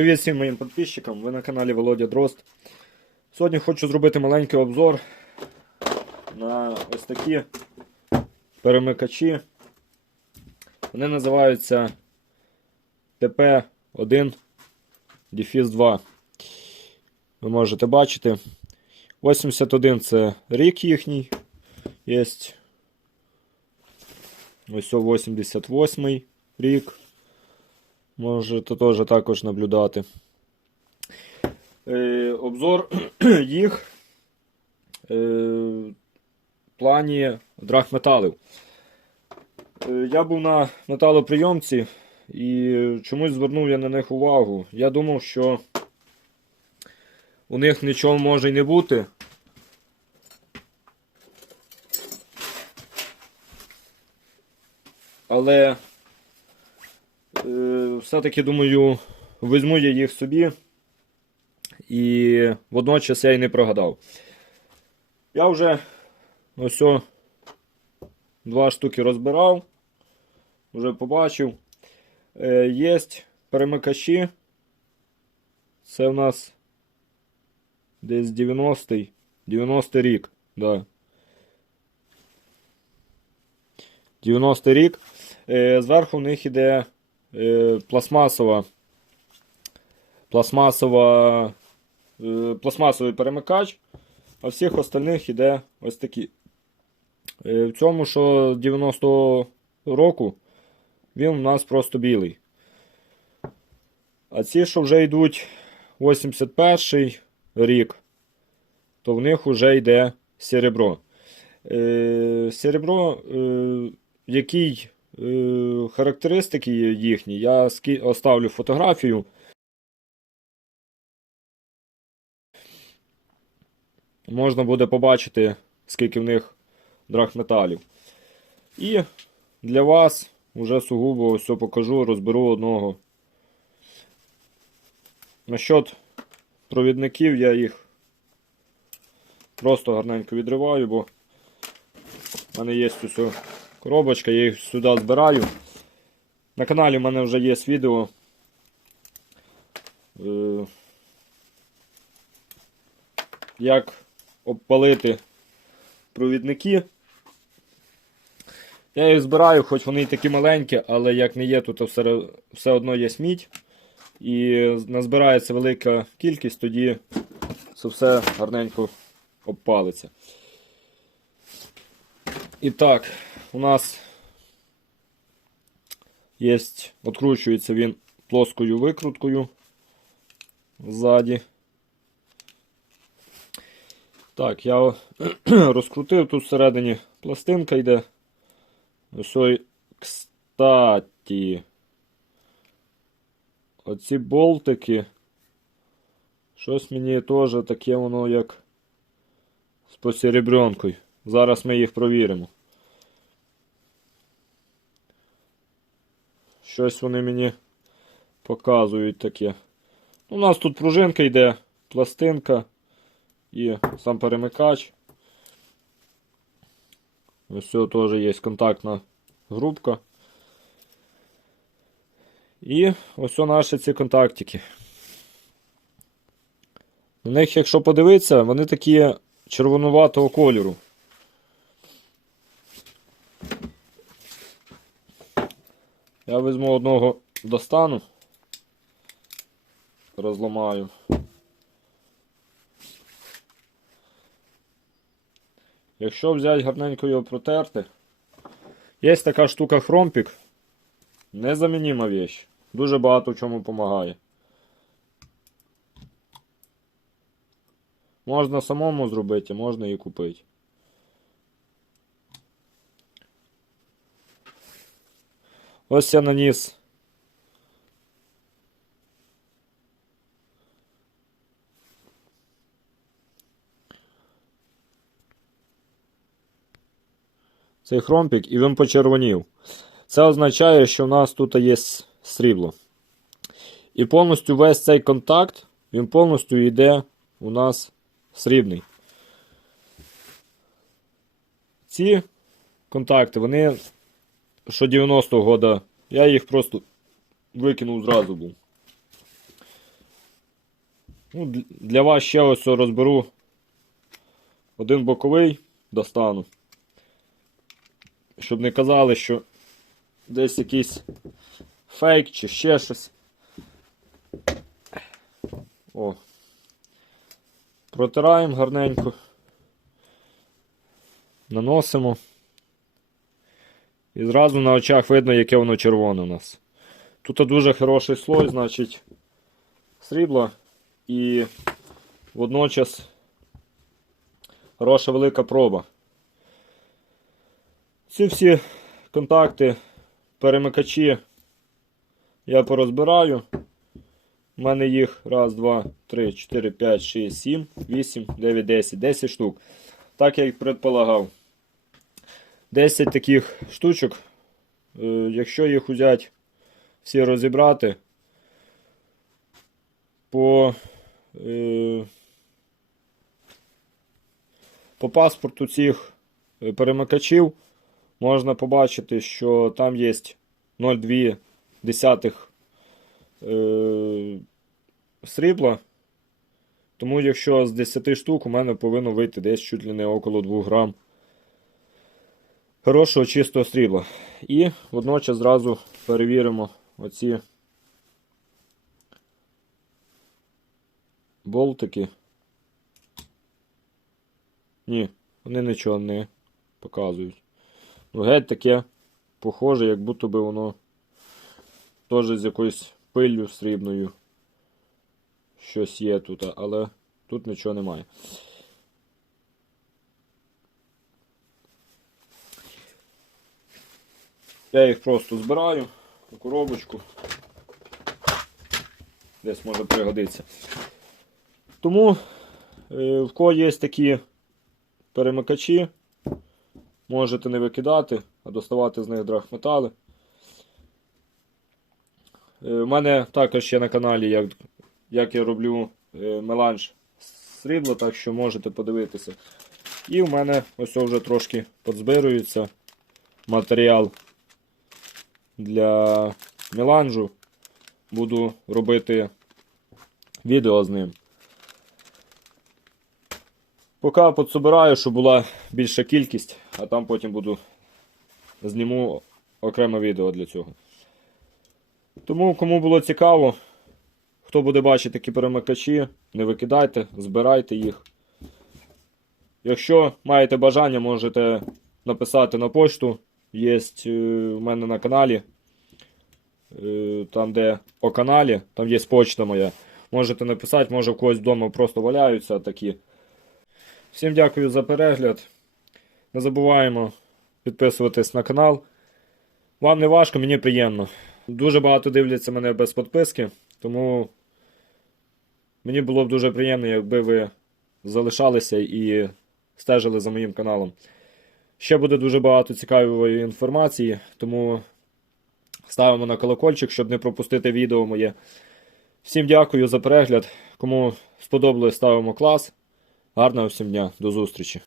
Привіт всім моїм підписчикам, ви на каналі Володя Дрозд. Сьогодні хочу зробити маленький обзор на ось такі перемикачі. Вони називаються ТП1 Дефіс 2. Ви можете бачити. 81 це рік їхній. Є ось о 88 рік. Можете теж також наблюдати. Е, обзор їх е, в плані драгметалів. Е, я був на металоприйомці і чомусь звернув я на них увагу. Я думав, що у них нічого може й не бути. Але все-таки думаю, візьму я їх собі. І водночас я й не прогадав. Я вже ось два штуки розбирав, вже побачив. Е, Є перемикачі. Це в нас десь 90-й 90 рік. Да. 90 рік. Е, Зверху в них іде е, пластмасова, пластмасова, е, пластмасовий перемикач, а всіх остальних іде ось такі. Е, в цьому, що 90-го року, він у нас просто білий. А ці, що вже йдуть 81 рік, то в них вже йде серебро. Е, серебро, е, який е, характеристики їхні, я оставлю фотографію. Можна буде побачити, скільки в них драгметалів. І для вас вже сугубо все покажу, розберу одного. Насчет провідників я їх просто гарненько відриваю, бо в мене є усе коробочка, я їх сюди збираю. На каналі в мене вже є відео. е, Як обпалити провідники. Я їх збираю, хоч вони і такі маленькі, але як не є, тут все, все одно є сміть. І назбирається велика кількість, тоді це все гарненько обпалиться. І так, у нас є, відкручується він плоскою викруткою ззаді. Так, я розкрутив, тут всередині пластинка йде. Ось, ой, кстаті. Оці болтики. Щось мені теж таке воно як з посеребренкою. Зараз ми їх провіримо. Щось вони мені показують таке. У нас тут пружинка йде, пластинка і сам перемикач. Ось цього теж є контактна грубка. І ось наші ці контактики. На них, якщо подивитися, вони такі червонуватого кольору. Я візьму одного достану, розламаю. Якщо взяти гарненько його протерти, є така штука хромпік. Незамінима вещь. Дуже багато в чому допомагає. Можна самому зробити, можна і купити. Ось я наніс. Цей хромпік і він почервонів. Це означає, що в нас тут є срібло. І повністю весь цей контакт, він повністю йде у нас срібний. Ці контакти, вони що 90-го года, я їх просто викинув зразу був. Ну, для вас ще ось розберу один боковий достану. Щоб не казали, що десь якийсь фейк чи ще щось. О. Протираємо гарненько. Наносимо. І зразу на очах видно, яке воно червоне у нас. Тут дуже хороший слой, значить, срібла і водночас хороша велика проба. Ці всі контакти, перемикачі я порозбираю. У мене їх раз, два, три, чотири, п'ять, шість, сім, вісім, дев'ять, десять. Десять штук. Так я і предполагав. 10 таких штучок. Е, Якщо їх взяти, всі розібрати по, е, по паспорту цих е, перемикачів можна побачити, що там є 0,2 десятих е, срібла. Тому якщо з 10 штук у мене повинно вийти десь чуть ли не около 2 грам хорошого чистого срібла. І водночас зразу перевіримо оці болтики. Ні, вони нічого не показують. Ну, геть таке похоже, як будто би воно теж з якоюсь пиллю срібною. Щось є тут, але тут нічого немає. Я їх просто збираю у коробочку. Десь може пригодиться. Тому е, в кого є такі перемикачі, можете не викидати, а доставати з них драгметали. Е, У мене також є на каналі, як, як я роблю е, меланж срібла, так що можете подивитися. І в мене ось вже трошки подзбирується матеріал для меланжу. Буду робити відео з ним. Поки подсобираю, щоб була більша кількість, а там потім буду зніму окреме відео для цього. Тому, кому було цікаво, хто буде бачити такі перемикачі, не викидайте, збирайте їх. Якщо маєте бажання, можете написати на почту. Є у мене на каналі. е, Там, де по каналі, там є почта моя. Можете написати, може в когось вдома просто валяються такі. Всім дякую за перегляд. Не забуваємо підписуватись на канал. Вам не важко, мені приємно. Дуже багато дивляться мене без підписки, тому мені було б дуже приємно, якби ви залишалися і стежили за моїм каналом. Ще буде дуже багато цікавої інформації, тому ставимо на колокольчик, щоб не пропустити відео моє. Всім дякую за перегляд. Кому сподобалось, ставимо клас. Гарного всім дня, до зустрічі!